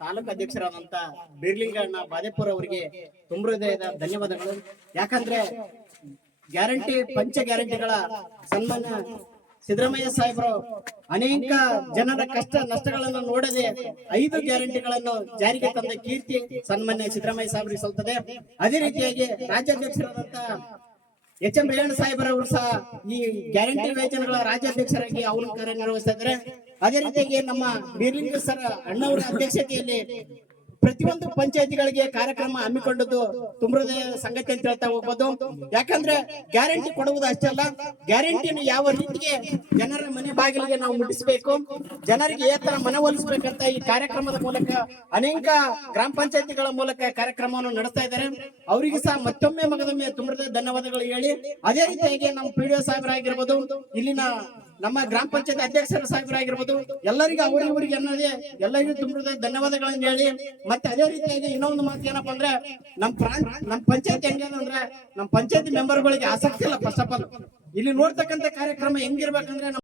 ತಾಲೂಕು ಅಧ್ಯಕ್ಷರಾದಂತ ಬೀರ್ಲಿಂಗಣ್ಣ ಬಾದೇಪುರ ಅವರಿಗೆ ತುಂಬ ಹೃದಯದ ಧನ್ಯವಾದಗಳು. ಯಾಕಂದ್ರೆ ಗ್ಯಾರಂಟಿ, ಪಂಚ ಗ್ಯಾರಂಟಿಗಳ ಸನ್ಮಾನ ಸಿದ್ದರಾಮಯ್ಯ ಸಾಹೇಬರು ಅನೇಕ ಜನರ ಕಷ್ಟ ನಷ್ಟಗಳನ್ನು ನೋಡದೆ ಐದು ಗ್ಯಾರಂಟಿಗಳನ್ನು ಜಾರಿಗೆ ತಂದ ಕೀರ್ತಿ ಸನ್ಮಾನ್ಯ ಸಿದ್ದರಾಮಯ್ಯ ಸಾಹೇಬರಿಗೆ ಸಲ್ತದೆ. ಅದೇ ರೀತಿಯಾಗಿ ರಾಜ್ಯಾಧ್ಯಕ್ಷರಾದಂತ ಎಚ್ ಎಂ ರೇವಣ್ಣ ಸಾಹೇಬರವರು ಸಹ ಈ ಗ್ಯಾರಂಟಿ ಯೋಜನೆಗಳ ರಾಜ್ಯಾಧ್ಯಕ್ಷರಾಗಿ ಅವರು ಕಾರ್ಯನಿರ್ವಹಿಸ್ತಾ ಅದೇ ರೀತಿಯಾಗಿ ನಮ್ಮ ಬೀರ್ಲಿಂಗ ಸರ್ ಅಣ್ಣವರ ಅಧ್ಯಕ್ಷತೆಯಲ್ಲಿ ಪ್ರತಿಯೊಂದು ಪಂಚಾಯತಿಗಳಿಗೆ ಕಾರ್ಯಕ್ರಮ ಹಮ್ಮಿಕೊಂಡದ್ದು ತುಂಬದೇ ಸಂಗತಿ ಅಂತ ಹೇಳ್ತಾ ಹೋಗ್ಬೋದು. ಯಾಕಂದ್ರೆ ಗ್ಯಾರಂಟಿ ಕೊಡುವುದು ಅಷ್ಟೇ ಅಲ್ಲ, ಗ್ಯಾರಂಟಿಯನ್ನು ಯಾವ ರೀತಿಗೆ ಜನರ ಮನೆ ಬಾಗಿಲಿಗೆ ನಾವು ಮುಟ್ಟಿಸಬೇಕು, ಜನರಿಗೆ ಏತರ ತರ ಮನವೊಲಿಸಬೇಕಂತ ಈ ಕಾರ್ಯಕ್ರಮದ ಮೂಲಕ ಅನೇಕ ಗ್ರಾಮ ಪಂಚಾಯತಿಗಳ ಮೂಲಕ ಕಾರ್ಯಕ್ರಮವನ್ನು ನಡೆಸ್ತಾ ಇದ್ದಾರೆ. ಅವರಿಗೆ ಸಹ ಮತ್ತೊಮ್ಮೆ ಮಗದೊಮ್ಮೆ ತುಂಬದ ಧನ್ಯವಾದಗಳು ಹೇಳಿ, ಅದೇ ರೀತಿಯಾಗಿ ನಮ್ಮ ಪಿ ಡಿ ಸಾಹೇಬರಾಗಿರ್ಬೋದು, ಇಲ್ಲಿನ ನಮ್ಮ ಗ್ರಾಮ ಪಂಚಾಯತ್ ಅಧ್ಯಕ್ಷರ ಸಾಹೇಬರಾಗಿರ್ಬೋದು ಎಲ್ಲರಿಗೂ ಅವರಿವರಿಗೆ ಅನ್ನೋದೇ ಎಲ್ಲರಿಗೂ ತುಂಬ ಧನ್ಯವಾದಗಳನ್ನು ಹೇಳಿ. ಮತ್ತೆ ಅದೇ ರೀತಿಯಾಗಿ ಇನ್ನೊಂದು ಮಾತು ಏನಪ್ಪಾ ಅಂದ್ರೆ ನಮ್ಮ ಪ್ರಾಂತ್ ನಮ್ಮ ಪಂಚಾಯತ್ ಹೆಂಗದ ಅಂದ್ರೆ ನಮ್ಮ ಪಂಚಾಯತ್ ಮೆಂಬರ್ಗಳಿಗೆ ಆಸಕ್ತಿ ಇಲ್ಲ ಫಸ್ಟ್ ಆಫ್ ಆಲ್ ಇಲ್ಲಿ ನೋಡ್ತಕ್ಕಂಥ ಕಾರ್ಯಕ್ರಮ ಹೆಂಗಿರ್ಬೇಕಂದ್ರೆ